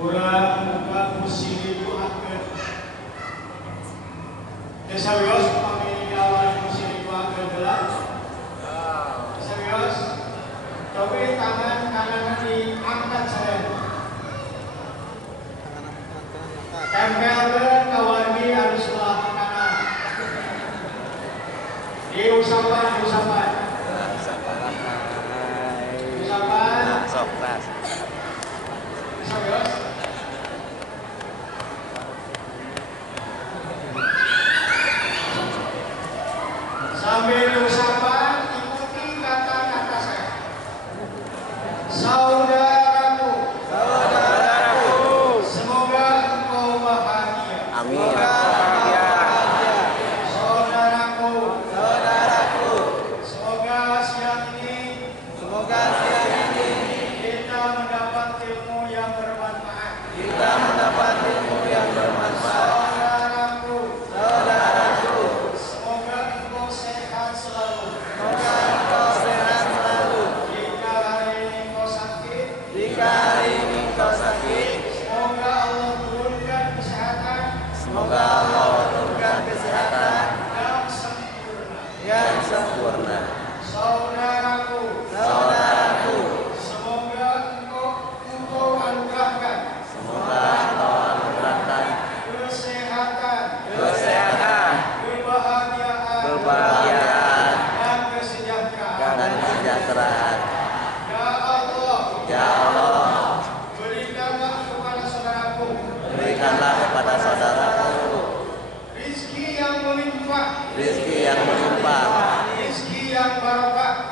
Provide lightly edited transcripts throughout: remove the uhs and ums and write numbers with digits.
Urang muka musili doakeun. Desa wios pamili awan musili doakeun geula. Desa wios. Tapi tangan kananna diangkat saja. Tempelkeun ka wargi anu sebelah kanan. Diusapan. Usapan. Sok tas. Desa wios. Sambil usapan, ikuti kata-kata saya. Saudaraku, semoga engkau bahagia. Amin. Saudaraku, semoga siang ini kita mendapat ilmu yang bermanfaat. Saudaraku, semoga engkau sehat selalu. Jika hari ini engkau sakit, semoga Allah turunkan kesehatan yang sempurna. Saudaraku, semoga engkau anugerahkan kesehatan, kebahagiaan, dan kesejahteraan. Ya Allah, berikanlah kepada saudaraku rizki yang melimpah, rizki yang barokah,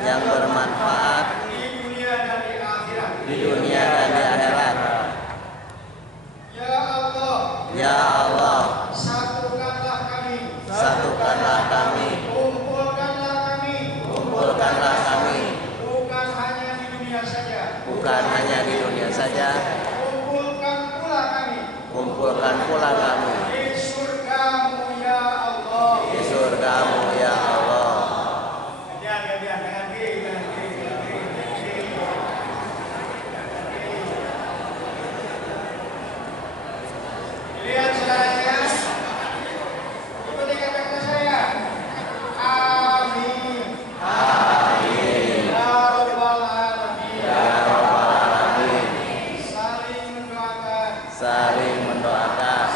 yang bermanfaat di dunia dan di akhirat. Ya Allah, satukanlah kami, kumpulkanlah kami, bukan hanya di dunia saja, kumpulkan pula kami di surgamu ya Allah. Lihat saudaranya, ikuti kata-kata saya. Amin. Ya Rabbal Alamin. Saling mendoakan.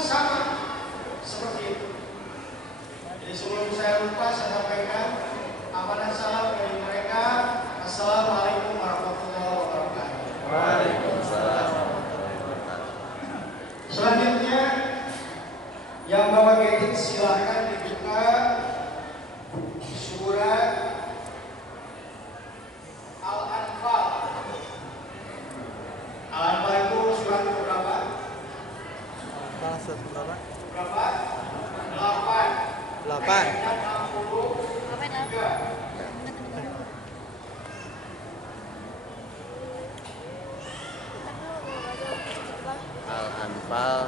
sama seperti itu. Jadi sebelum saya lupa, saya sampaikan amanah salam dari mereka. Assalamualaikum warahmatullahi wabarakatuh. Waalaikumsalam warahmatullahi wabarakatuh. Selanjutnya yang bawa gadget silakan dibuka surat Al-Anfal. Al-Anfal itu surat berapa? Berapa? Berapa? 8. 8. Ayatnya 63. Al-Anfal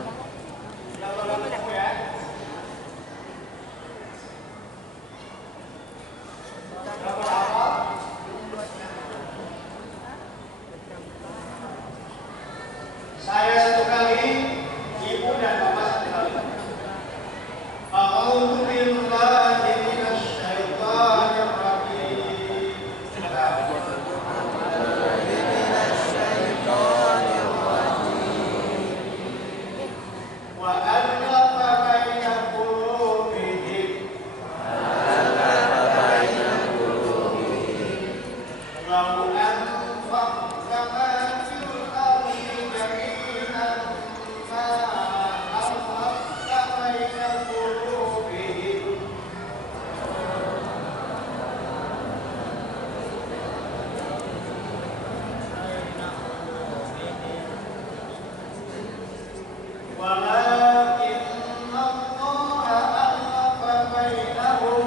Yang berapa ya? Berapa awal? Saya satu kali, ibu dan bapak satu kali. A'udzu billahi minasy syaithanir rajim. Wa alafa baina qulubihim. Law anfaqta ma fil ardi jami'an ma alafta baina qulubihim. Walakin Allah alafa bainahum.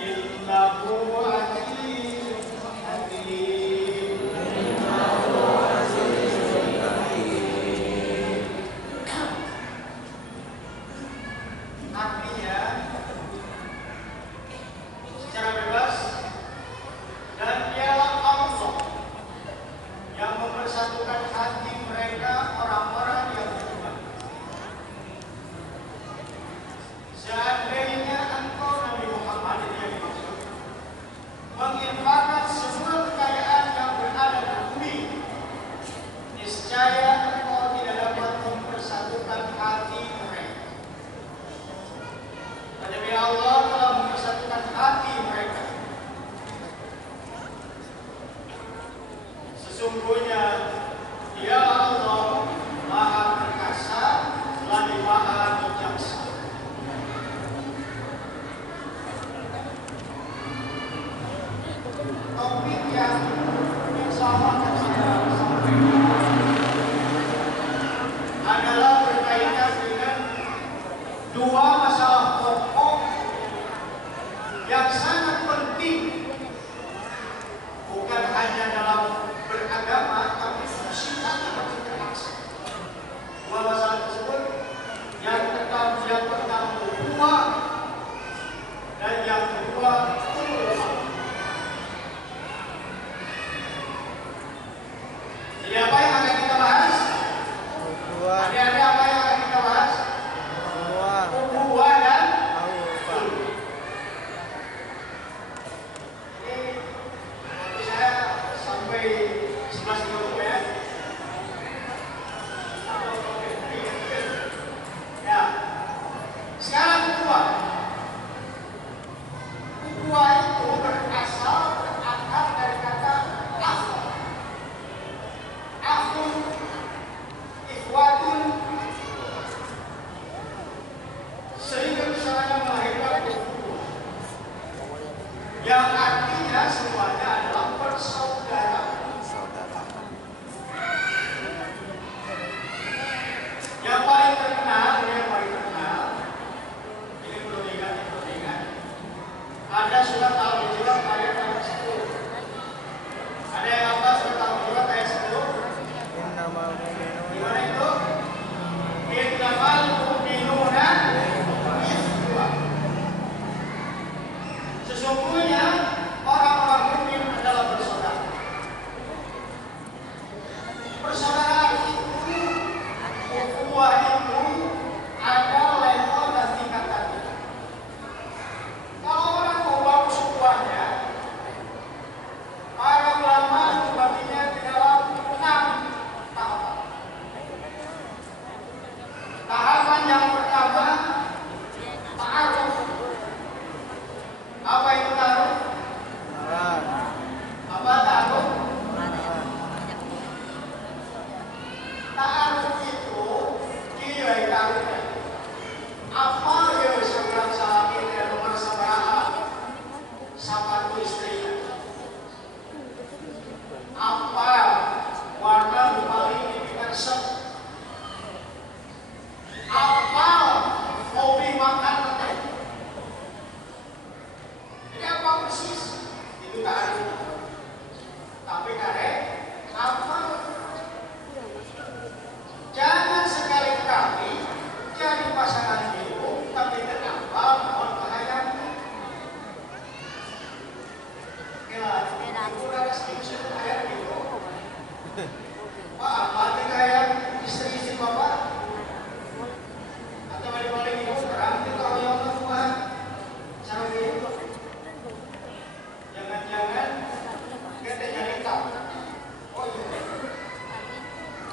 Innahu azizun hakim. Artinya secara bebas, dan dialah Allah yang mempersatukan hati mereka orang-orang yang beriman. Seandainya engkau Nabi Muhammad, ini yang dimaksud, menginfakkan semua kekayaan yang berada di bumi, niscaya engkau tidak dapat mempersatukan hati mereka. Tetapi Allah telah mempersatukan hati mereka. Sesungguhnya Dia Allah Maha Perkasa lagi Maha Bijaksana. Topik yang insya Allah akan saya sampaikan adalah berkaitan dengan dua masalah pokok yang sangat penting, bukan hanya dalam beragama, tapi sosial makin terpaksa. Dua masalah tersebut, yang pertama ukhuwah dan yang kedua ulul. Jadi apa yang akan kita bahas? Dua. Ada apa yang akan kita bahas? Semua. Ukhuwah dan Tahu. ini saya sampai 11.30 ya. Ya. Sekarang ukhuwah. Ukhuwah itu berasal berakar dari kata akh. Akh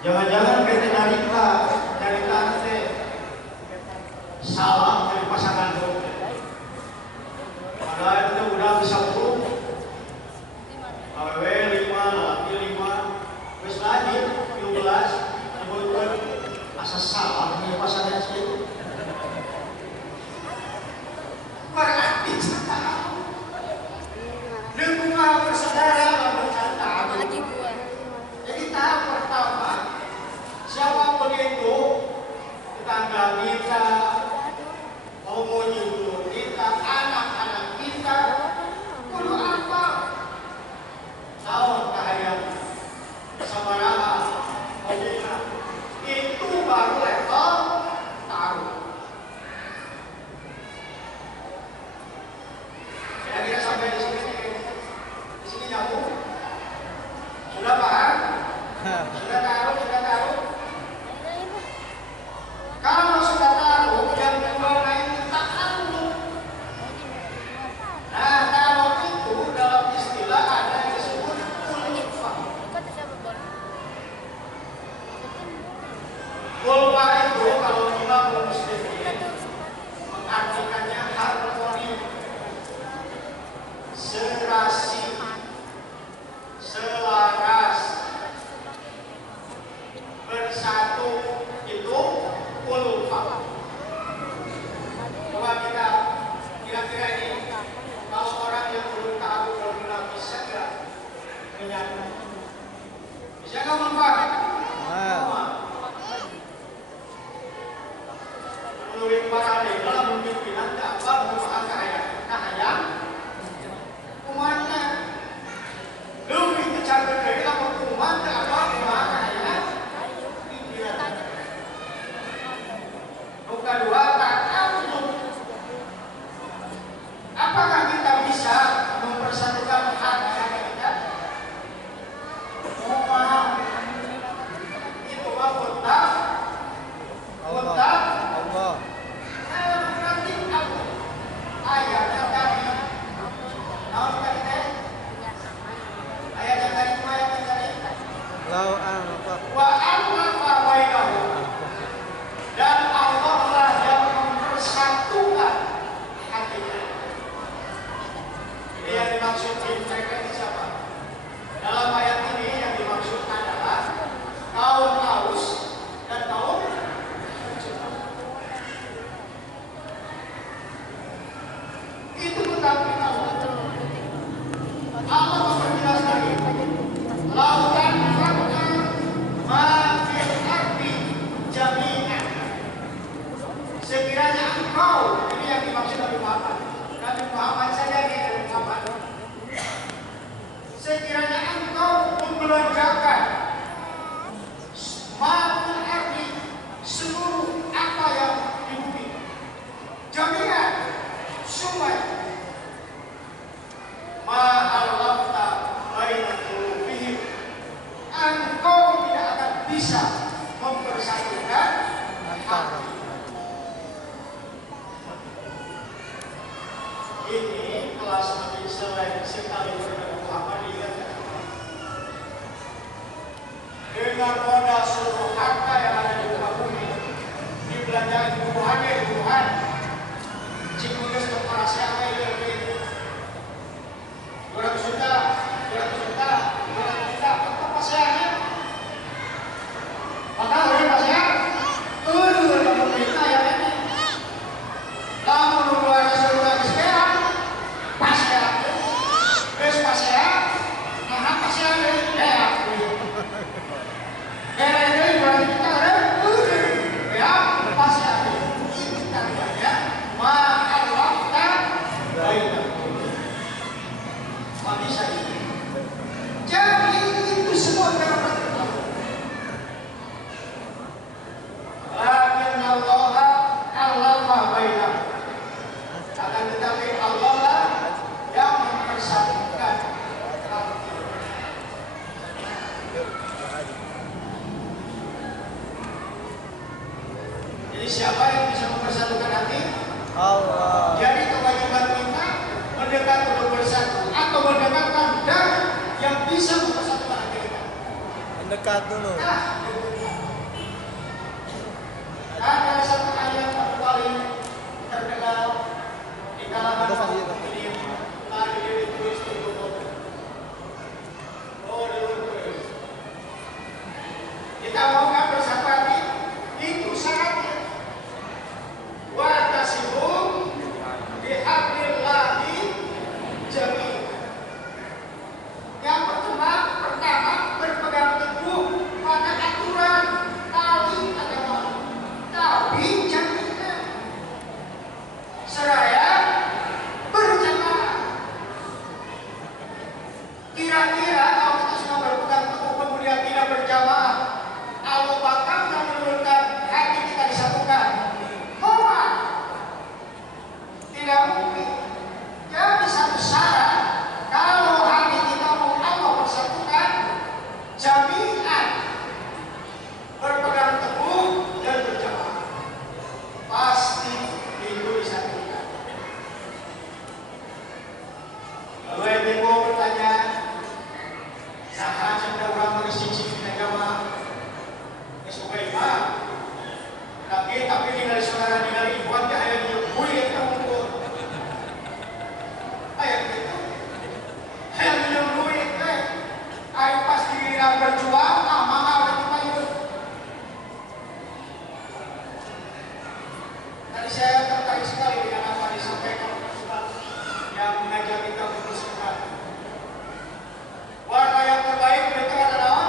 Jangan-jangan kita nyarita teh salah dari pasangan itu. Padahal itu udah bisa buruk. Awewe 5, laki 5, wis lagi 17, nyebutkan asa salah dari pasangan itu. Berarti lingkungan bersaudara berkata. Jadi tahap pertama, siapapun itu, tetangga kita, penghuni dulu kita, anak-anak kita, kudu apa? Tahu kahayang sabaraha, hobinya. Itu baru level taruh. Kira-kira sampai di sini nyambung. Sudah paham? Sudah tahu. Kalau sudah tahu, yang kedua lain tahu. Nah, kalau itu dalam istilah ada yang disebut ulfa. Ulfa itu kalau Imam Muslimin mengartikannya harmoni, serasi, selaras, bersatu, itu ulfa. Coba kita kira-kira ini, kalau orang yang belum tahu belum bisa nggak menyatu? Bisa nggak memahami? Menurut para legal mungkin bilang dapat memahami kahayang umatnya. Lebih kecantik dari apa umatnya apa memahami pikiran. Nomor kedua, ta'awun. Apakah kita bisa mempersatukan hati kita? Oh, paham. Itu mah mutlak. Mutlak. Allah. Nanti aku ayatnya tadi. Naon tadi teh? Ayatnya tadi. Lau apa? Wa allafa bainahum. Dan Allah lah yang mempersatukan hatinya. Ini yang dimaksud mereka ini siapa? Dalam ayat ini yang dimaksud adalah kaum Aus dan kaum Khazraj. Itu ketakwaan Allah. Allah memperjelas lagi. Lautan fakta mafil arti jami'an. Sekiranya engkau, ini yang dimaksud Nabi Muhammad. Nabi Muhammad saja ini Nabi Muhammad. Sekiranya engkau membelanjakan mafil arti seluruh apa yang di bumi. Jami'an, sungai. Ma'alafta baina qulubihim. Engkau tidak akan bisa mempersatukan hati. Ini kelas Nabi selain sekali dengan Muhammad diingatkan. Dengan modal seluruh harta yang ada di muka bumi, dibelanjakan Tuhan, cikgunya sudah para siapa itu 200 juta, apa pasiannya? Maka oleh pasian, kamu berita ya ini. Kamu luar seluruh sekarang, pasian, pasian, pasian ini berarti kita ada, pasian ini kita lihat ya, ma'alafta bainahum. Bisa ini. Jadi itu semua karena Allah. Lakin Allah bainah. Akan tetapi Allah lah yang mempersatukan hati. Jadi siapa yang bisa mempersatukan hati? Allah. Jadi kewajiban kita mendekat untuk bersatu atau mendekatkan dan yang bisa mempersatukan hati kita. Mendekat dulu. Nah, kalangan Ada sendiri. ini tadi ditulis di buku. Oh, ditulis. Kita mau kan bersatu hati, itu syaratnya. Wa tasibum bihablillahi jami'an. Yang pertama berpegang teguh pada aturan tali agama, tapi jami'an. Seraya berjamaah. Kira-kira kalau kita sudah berpegang teguh kemudian tidak berjamaah, Allah bakal menurunkan hati kita disatukan. Mohon, tidak mungkin. Jadi satu syarat kalau hati kita mau Allah bersatukan, jami'an berpegang teguh dan berjamaah, pasti itu disatukan. Lalu yang timbul pertanyaan, sahaja ada orang bersiji agama, semoga iman. Tapi dari saudara dari ibuan dia ayat dia boleh kita mengukur. Ayat itu, ayat dia boleh. Ayat pasti kita berjuang, mahal kita ikut. Tadi saya tertarik sekali dengan apa disampaikan Ustaz yang mengajak kita bersuka. Warna yang terbaik mereka adalah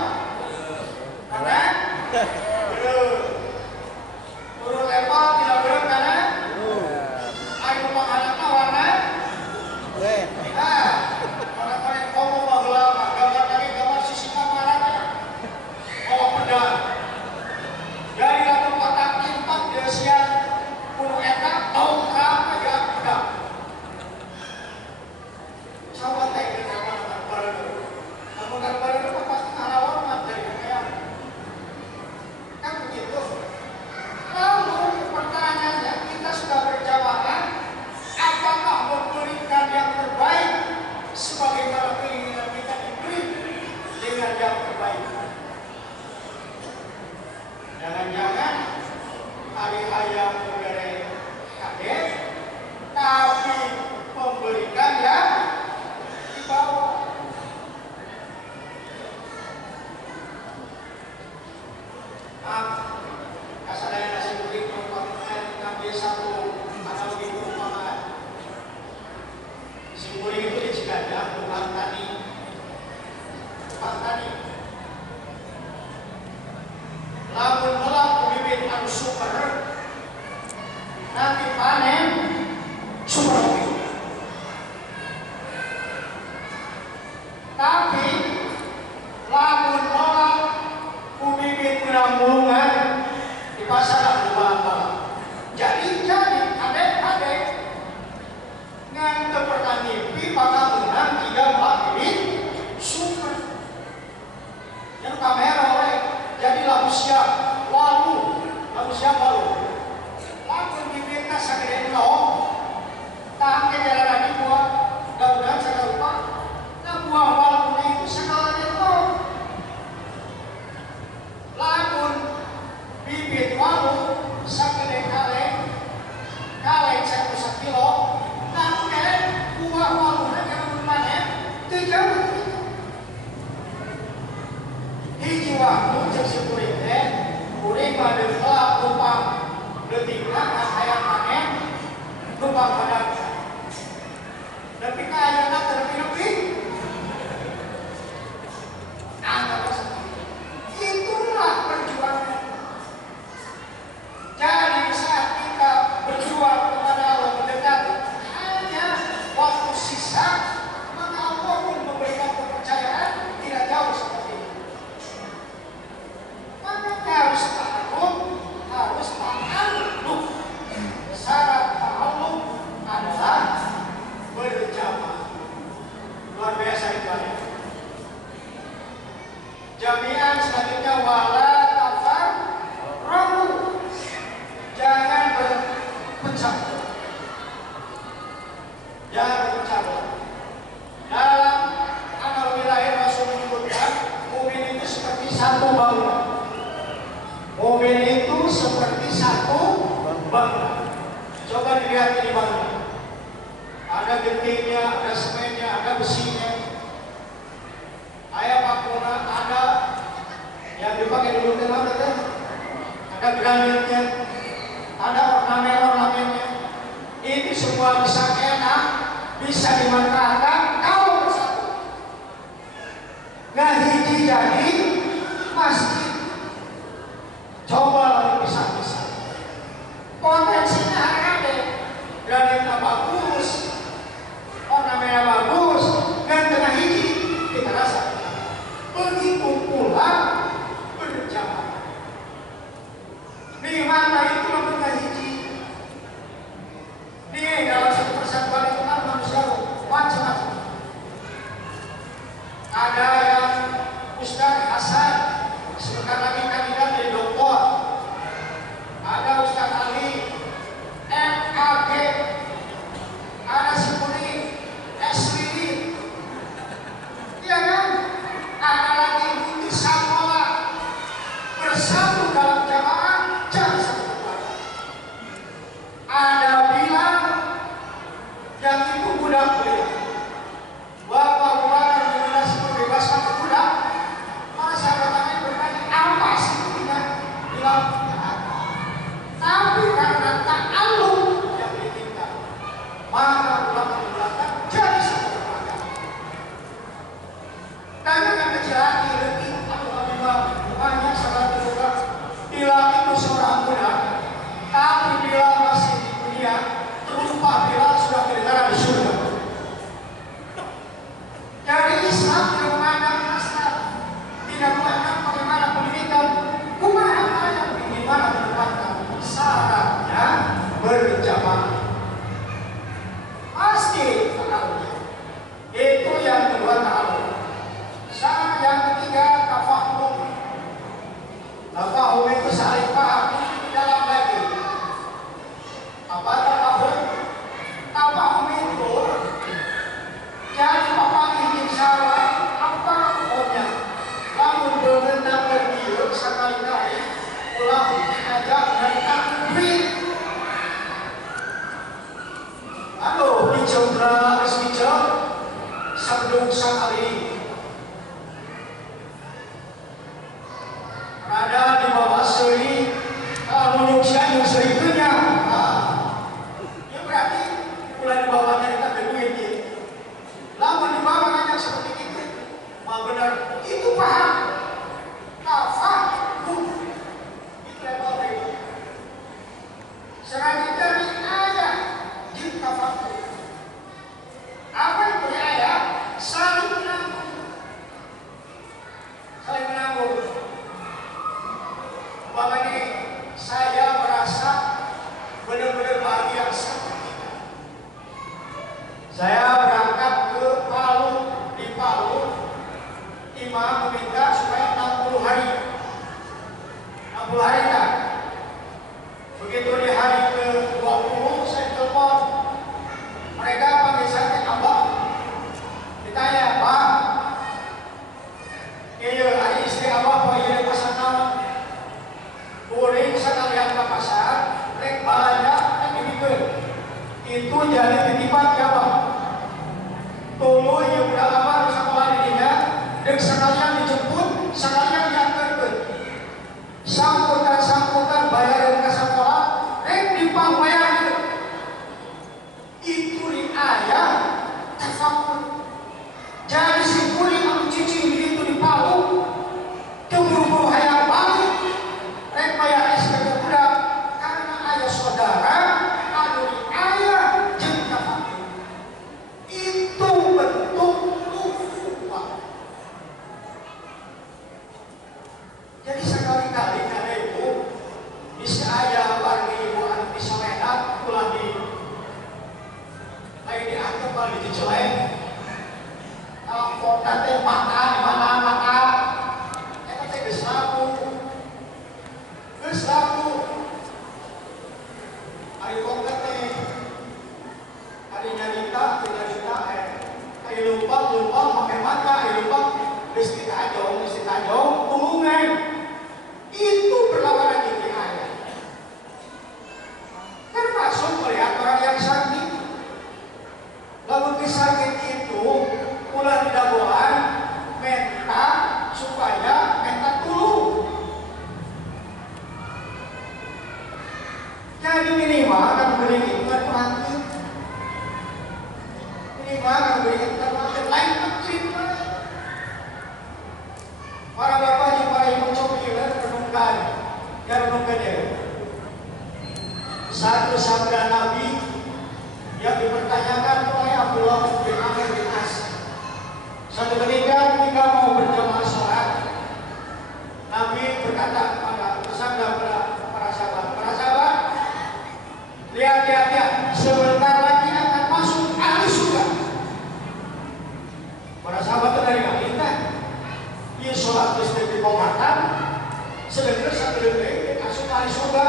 warna turun level tidak berat karena air penghangatnya warna Red. orang-orang yang komo bagelama gambar dari gambar sisi kamaranya pedang dari lagu kotak impak di Asia kuno eta tongkang aja pedang coba tanya gambar gambar itu pasti ngalawan materi kayak kan begitu. Lalu pertanyaannya, kita sudah berjamaah, apakah memberikan yang terbaik sebagaimana keinginan kita diberi dengan yang terbaik? Jangan-jangan hari-hari yang berbeda hadir, tapi memberikan yang di bawah. Kasarnya nasi kuning ngambil satu analogi perumpamaan. Si kuning itu di Cikadang, tukang tani. Lamun melak bibit anu super, nanti panen super kopi. Tapi lamun melak bibit penambungan di pasar berubah. Jadi adek-adek ngan terpertanian bakal menang 3 ini super. Yang kamera oleh jadi lagu siap walu lagu bibitnya sagede tong tak jalan di buah daun segala rupa nah buah walunya itu segala tong lagun bibit walu sagede kaleng 1 kilo nangke buah walunya kalau panen dijauh hiji waktu jeung si kuring teh kuring mah deuk kelap numpang leutikna hayang panen numpang padang nepi ka ayeuna teu nepi itulah perjuangan. Jadi saat kita berjuang kepada Allah mendekat hanya waktu sisa maka Allah pun memberikan kepercayaan tidak jauh seperti itu. Makanya harus ta'alluq. Syarat ta'alluq adalah berjamaah. Luar biasa itu ya. Jami'an selanjutnya wala tafarraqu. Jangan berpecah belah. Jangan berpecah belah. Dalam analogi lain Rasul menyebutkan mukmin itu seperti satu bangunan. Mukmin itu seperti satu bangunan. Coba dilihat ini bangunan. ada gentingnya, ada semennya, ada besinya, ayah pakuna, ada yang dipakai dulu kenapa teh, ada granitnya, ada ornamen-ornamennya. Ini semua bisa enak, bisa dimanfaatkan kalau bersatu. Nggak hiji jadi masjid. Coba lagi bisa-bisa. Potensinya ada, granitnya bagus, ornamennya bagus, dan tengah hiji kita rasa. Begitu pula berjamaah. Di mana itu tengah hiji? Di dalam satu persatuan itu kan manusia macam-macam. Ada yang Ustaz Hasan, sebentar lagi kandidat jadi doktor. Ada Ustaz Ali, MAG, ada si Kuning, SWI, iya kan? Ada lagi Budi Samola, bersatu dalam jamaah, jadi satu keluarga. Ada Bilang, yang itu budak beliau. Bapak Bakar Generasi Membebaskan Budak, masa katanya bertanya apa sih itu? Bilang tapi karena ta'alum yang diinginkan, maka ulama-ulama jadi satu keluarga. Dan yang kecil lagi lebih apabila banyak sahabat juga bila itu seorang budak, tapi bila masih di dunia, terlupa bila sudah kedengaran di surga. Jadi Islam tidak memandang nasab, tidak memandang bagaimana pendidikan, kumaha yang bagaimana menempatkan. Syaratnya berjamaah. Pasti ta'alum. Itu yang kedua ta'alum. Yang ketiga tafahum. Tafahum itu saling paham di dalam lagi. Apa tafahum? Tafahum itu jadi bapak ingin salah apa pokoknya. Namun berenang berdiam sekali-kali ulang ajak dan takbir. Aduh, hijau terus hijau sebelum sekali ada di bawah seri menunjukkan seritunya. Ya berarti mulai di bawahnya kita berduit ya. Lama di bawahnya seperti itu. Mau benar itu paham. Tafahum. Selanjutnya dari ayat jika fakir. Apa itu ayat? Saling menanggung. Saling menanggung. Bapak ini saya merasa benar-benar bahagia seperti itu. Saya berangkat ke Palu, di Palu, imam meminta supaya 60 hari. 60 hari kan? Begitu di hari ke-20 saya telepon. Mereka panggil saya Abah. Ditanya, Pak, iya hari istri Abah Pak iya di pasar nama. Kuring sekalian ke pasar, rek balanya yang dibikir. Itu jadi titipan ya Pak. Tulu yang udah lama di sekolah dirinya, dan sekalian dijemput, sekalian diantarkan. Sangkutan bayaran ke sekolah, dipang bayar itu di ayat tafakkur. Jadi si kuning aku cicing itu di Palu, keburu-buru hayang balik, bayar SPP budak karena ayah saudara ada di ayat jeung tafakkur. Itu bentuk ukhuwah. Jadi sekali-kali ada ibu bisa ayah bagi ibu anak bisa menak pulang di lain dianggap balik di Jelek. Kalau kota teh makan di mana itu teh geus laku. Ari kota teh ari nyarita ari lupa pakai mata ari lupa geus ditajong umumnya. Itu Al-Quran yang renungkannya. Satu sabda Nabi yang dipertanyakan oleh Abdullah bin Amr bin As. Satu ketika mau berjamaah sholat, Nabi berkata bersabda pada para sahabat, lihat, sebentar lagi akan masuk ahli surga. Para sahabat itu dari mana? Ia sholat listrik di pematan, sedangkan satu detik masuk ahli surga.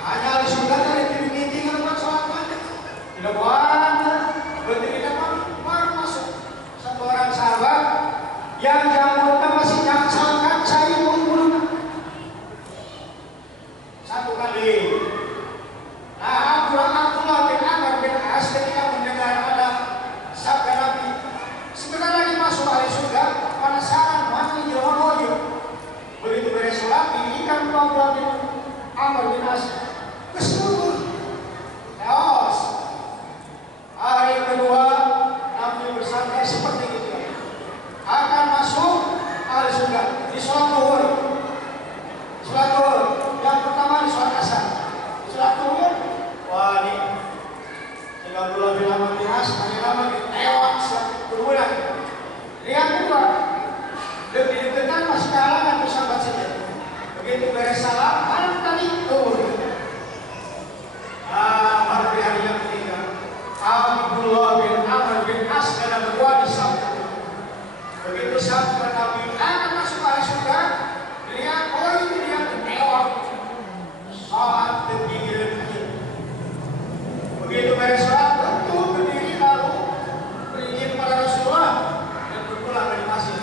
Hanya ahli surga dari tim kan sholatnya. Tidak boleh, berarti kita baru masuk. Satu orang sahabat yang janggutnya masih sangat cair bulu. Satu kali. Nah, Abdullah bin Amr bin As ketika mendengar ada sabda Nabi, sebentar lagi masuk ahli surga, penasaran mati jono. Begitu beres sholat, diikan Abdullah bin Amr bin As keseluruh. Chaos. Hari kedua Nabi bersabda seperti itu, akan masuk ahli surga di sholat zuhur. Sholat zuhur yang pertama di sholat asar. Sholat zuhur, wah ini 30 bin Amr bin As hanya lama ditewak berulang. Yang kedua, lebih dekat masih kalangan bersahabat saja. Begitu beres salam, malam tadi zuhur. Baru di hari yang ketiga, Abdullah bin Amr bin As dalam berdua disabda. Begitu sabda Nabi akan masuk ahli surga, lihat itu dia ditewak saat detik. Begitu beres salat, tentu berdiri lalu berizin pada Rasulullah dan berpulang dari masjid.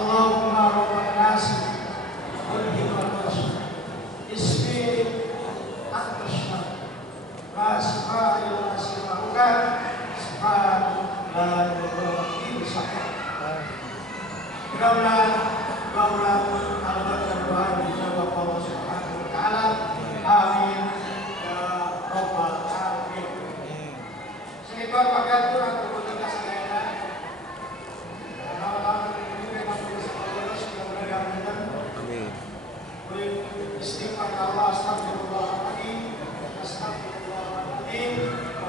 Allahumma rabban nas mulhimul rasul ismi akhtasha rasfa'il asimarukan sifat la yughni sahih. Mudah-mudahan al-Baqarah doa dijawab Allah Subhanahu wa taala. Amin ya rabbal alamin. Sekitar pakai Quran kita sekalian. Amin. Istighfar Allah, astagfirullahaladzim, astagfirullahaladzim, wa